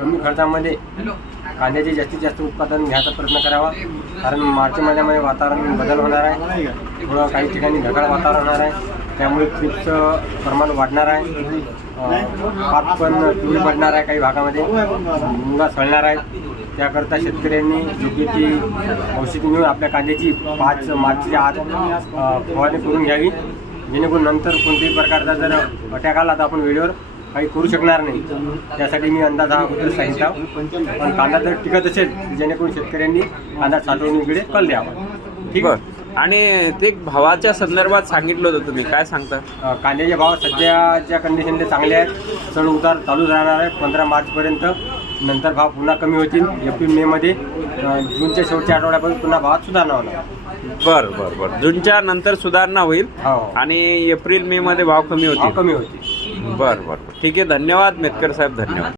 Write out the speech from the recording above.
कमी खर्चामध्ये कांद्याचे जास्तीत जास्त उत्पादन घ्यायचा प्रयत्न करावा. कारण मार्च महिन्यामध्ये वातावरण बदल होणार आहे, थोडं काही ठिकाणी ढगाळ वातावरण होणार आहे, त्यामुळे पीकचं प्रमाण वाढणार आहे. पात पण पिवळी पडणार आहे, काही भागामध्ये मुंगा सळणार आहे. त्याकरता शेतकऱ्यांनी योग्य ती औषधी मिळून आपल्या कांद्याची 5 मार्चच्या आत फवारणी करून घ्यावी, जेणेकरून नंतर कोणत्याही प्रकारचा जर अटॅक आला तर आपण वेळेवर काही करू शकणार नाही. त्यासाठी मी अंदाज हा अगोदर सांगितला. पण कांदा जर टिकत असेल जेणेकरून शेतकऱ्यांनी कांदा साठवणुकीकडे कल द्यावा. ठीक आहे. आणि ते भावाच्या संदर्भात सांगितलं होतं तुम्ही, काय सांगता? कांद्याचे भाव सध्याच्या कंडिशनले चांगले आहेत. चढ उतार चालूच राहणार आहे 15 मार्चपर्यंत. नंतर भाव पुन्हा कमी होतील. एप्रिल मे मध्ये जूनच्या शेवटच्या आठवड्यापर्यंत पुन्हा भावात सुधारणा होणार. बरं. जूनच्या नंतर सुधारणा होईल आणि एप्रिल मे मध्ये भाव कमी होतील. कमी होतील. बरं. ठीक आहे. धन्यवाद मेतकर साहेब, धन्यवाद.